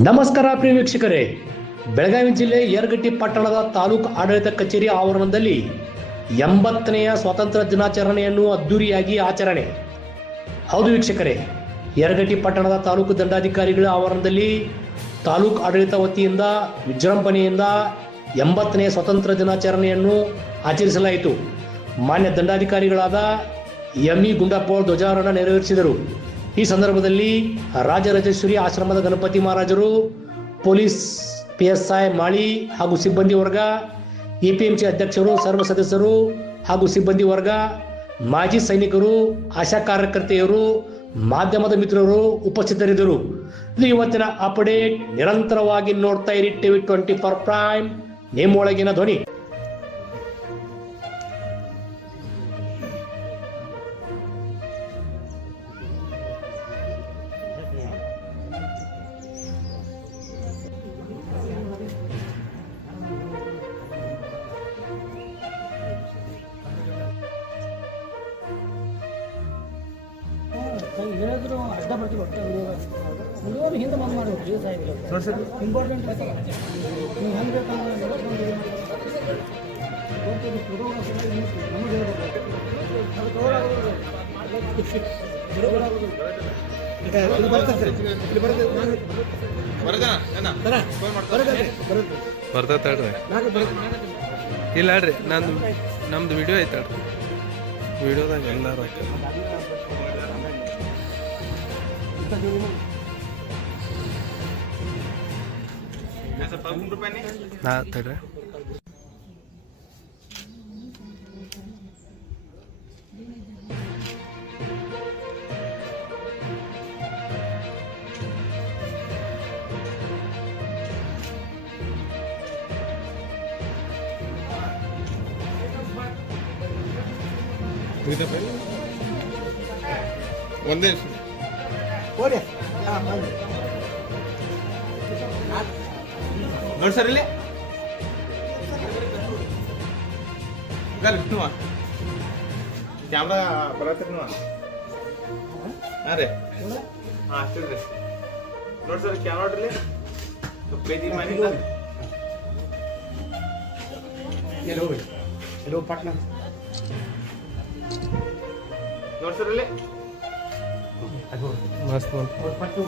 ನಮಸ್ಕಾರ ಪ್ರಿಯ ವೀಕ್ಷಕರೇ, ಬೆಳಗಾವಿ ಜಿಲ್ಲೆ ಯರಗಟ್ಟಿ ಪಟ್ಟಣದ ತಾಲೂಕು ಆಡಳಿತ ಕಚೇರಿ ಆವರಣದಲ್ಲಿ 80ನೇ ಸ್ವಾತಂತ್ರ್ಯ ದಿನಾಚರಣೆಯನ್ನು ಅದ್ದೂರಿಯಾಗಿ ಆಚರಣೆ. ಹೌದು ವೀಕ್ಷಕರೇ, ಯರಗಟ್ಟಿ ಪಟ್ಟಣದ ತಾಲೂಕು ದಂಡಾಧಿಕಾರಿಗಳ ಆವರಣದಲ್ಲಿ ತಾಲೂಕು ಆಡಳಿತ ವತಿಯಿಂದ ವಿಜೃಂಭಣೆಯಿಂದ 80ನೇ ಸ್ವಾತಂತ್ರ್ಯ ದಿನಾಚರಣೆಯನ್ನು ಆಚರಿಸಲಾಯಿತು. ಮಾನ್ಯ ದಂಡಾಧಿಕಾರಿಗಳಾದ ಎಂ.ಇ. ಗುಂಡಪ್ಪ ಧ್ವಜಾರೋಹಣ ನೆರವೇರಿಸಿದರು. ಈ ಸಂದರ್ಭದಲ್ಲಿ ರಾಜರಾಜೇಶ್ವರಿ ಆಶ್ರಮದ ಗಣಪತಿ ಮಹಾರಾಜರು, ಪೊಲೀಸ್ PSI ಮಾಳಿ ಹಾಗೂ ಸಿಬ್ಬಂದಿ ವರ್ಗ, APMC ಅಧ್ಯಕ್ಷರು, ಸರ್ವ ಸದಸ್ಯರು ಹಾಗೂ ಸಿಬ್ಬಂದಿ ವರ್ಗ, ಮಾಜಿ ಸೈನಿಕರು, ಆಶಾ ಕಾರ್ಯಕರ್ತೆಯರು, ಮಾಧ್ಯಮದ ಮಿತ್ರರು ಉಪಸ್ಥಿತರಿದ್ದರು. ಇದು ಇವತ್ತಿನ ಅಪ್ಡೇಟ್. ನಿರಂತರವಾಗಿ ನೋಡ್ತಾ ಇರಿ TV 24 ಪ್ರೈಮ್, ನಿಮ್ಮೊಳಗಿನ ಧ್ವನಿ. ಹೇಳಿದ್ರು ಅಡ್ಡ ಬರ್ತೀವಿ ಒಟ್ಟು ಮುಂದೆ ಹಿಂದೆ ಬಂದು ಮಾಡಬೇಕು ಇಂಪಾರ್ಟೆಂಟ್ ನೀವು ಹೆಂಗೆ ಬರ್ತೈತೆ ಇಲ್ಲ ಹೇಳ್ರಿ, ನಮ್ದು ವಿಡಿಯೋ ಐತಲ್ರಿ, ವಿಡಿಯೋದಾಗ ಎಲ್ಲರೂ ತಡ್ರಿ. ಒಂದೇ ನೋಡಿ ಸರ್, ಇಲ್ಲಿ ಕ್ಯಾಮ್ರಾ ಬರತ್ತೀರಿ ನೀವು? ಹಾಂ ರೀ, ಹಾಂ ಅಷ್ಟೇ ರೀ. ನೋಡಿ ಸರ್, ಕ್ಯಾಮ್ರಾ ನೋಡ್ರಿ, ಪ್ರೀತಿ ಮಾಡಿ ಎಲ್ಲೋ ಪಟ್ನ ನೋಡಿ ಸರ್, ಇಲ್ಲಿ ಮಸ್ತ್ ಪಟ್ಟು